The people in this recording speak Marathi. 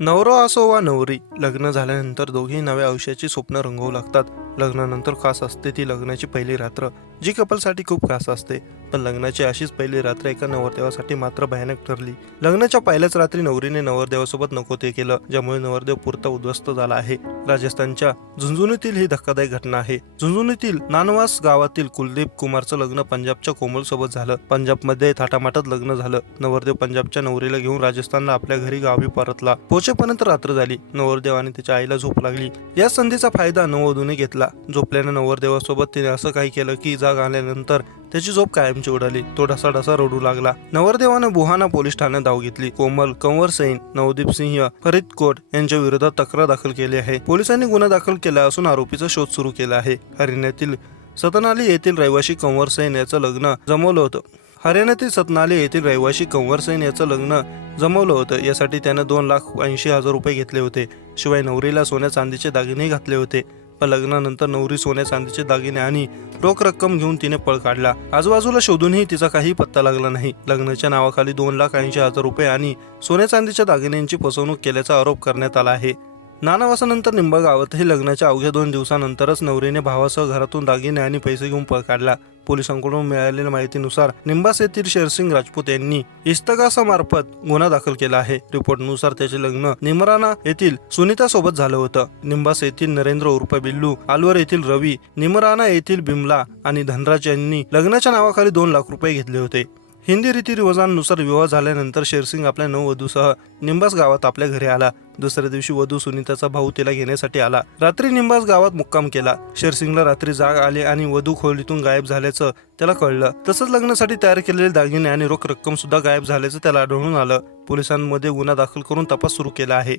नवरा असो वा नवरी, लग्न झाल्यानंतर दोघेही नव्या आयुष्याची स्वप्न रंगवू लागतात. लग्नानंतर खास असते ती लग्नाची पहिली रात्र, जी कपलसाठी खूप खास असते. पण लग्नाची अशीच पहिली रात्र एका नवरदेवासाठी मात्र भयानक ठरली. लग्नाच्या पहिल्याच रात्री नवरीने नवरदेवासोबत नको ते केलं, ज्यामुळे नवरदेव पुरता उद्ध्वस्त झाला आहे. राजस्थानच्या झुंझुनूतील ही धक्कादायक घटना आहे. झुंझुनूतील नानवास गावातील कुलदीप कुमारचं लग्न पंजाबच्या कोमल सोबत झालं. पंजाबमध्ये थाटामाटात लग्न झालं. नवरदेव पंजाबच्या नवरीला घेऊन राजस्थानला आपल्या घरी गावी परतला. पोहोचेपर्यंत रात्र झाली. नवरदेव आणि त्याच्या आईला झोप लागली. या संधीचा फायदा नववधूने घेतला. झोपल्याने नवरदेवासोबत तिने असं काही केलं की जाग आल्यानंतर त्याची झोप कायमची उडाली. तो ढसाढसा रडू लागला. नवरदेवाने बुहाना पोलीस ठाण्यात धाव घेतली. कोमल, कंवर सैन, नवदीप सिंह, फरीदकोट यांच्या विरोधात तक्रार दाखल केली आहे. पोलिसांनी गुन्हा दाखल केला असून आरोपीचा शोध सुरू केला आहे. हरियाणातील सतनाली येथील रहिवासी कंवर सैन याचं लग्न जमवलं होतं. हरियाणातील सतनाली येथील रहिवासी कंवर सैन याचं लग्न जमवलं होतं. यासाठी त्यानं 2,80,000 रुपये घेतले होते. शिवाय नवरीला सोन्या चांदीचे दागिने घातले होते. पण लग्नानंतर नवरी सोन्या चांदीचे दागिने आणि रोख रक्कम घेऊन तिने पळ काढला. आजूबाजूला शोधूनही तिचा काही पत्ता लागला नाही. लग्नाच्या नावाखाली 2,80,000 रुपये आणि सोन्या चांदीच्या दागिन्यांची फसवणूक केल्याचा आरोप करण्यात आला आहे. नानावासानंतर निंबा गावातही लग्नाच्या अवघ्या 2 दिवसानंतरच नवरीने भावासह घरातून दागिने आणि पैसे घेऊन पळ काढला. पोलिसांकडून मिळालेल्या माहितीनुसार निंबास येथील शेरसिंग राजपूत यांनी इस्तगासामार्फत गुन्हा दाखल केला आहे. रिपोर्टनुसार त्याचे लग्न निमराना येथील सुनीता सोबत झालं होतं. निंबास येथील नरेंद्र उर्फ बिल्लू, अलवर येथील रवी, निमराना येथील बिमला आणि धनराज यांनी लग्नाच्या नावाखाली 2 लाख रुपये घेतले होते. हिंदी रीतिरिवाजांनुसार विवाह झाल्यानंतर शेरसिंग आपल्या नववधूसह निंबास गावात आपल्या घरी आला. दुसऱ्या दिवशी वधू सुनीताचा भाऊ तिला घेण्यासाठी आला. रात्री निंबास गावात मुक्काम केला. शेरसिंगला रात्री जाग आली आणि वधू खोलीतून गायब झाल्याचं त्याला कळलं. तसंच लग्नासाठी तयार केलेले दागिने आणि रोख रक्कम सुद्धा गायब झाल्याचं त्याला आढळून आलं. पोलिसांमध्ये गुन्हा दाखल करून तपास सुरू केला आहे.